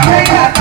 Take that.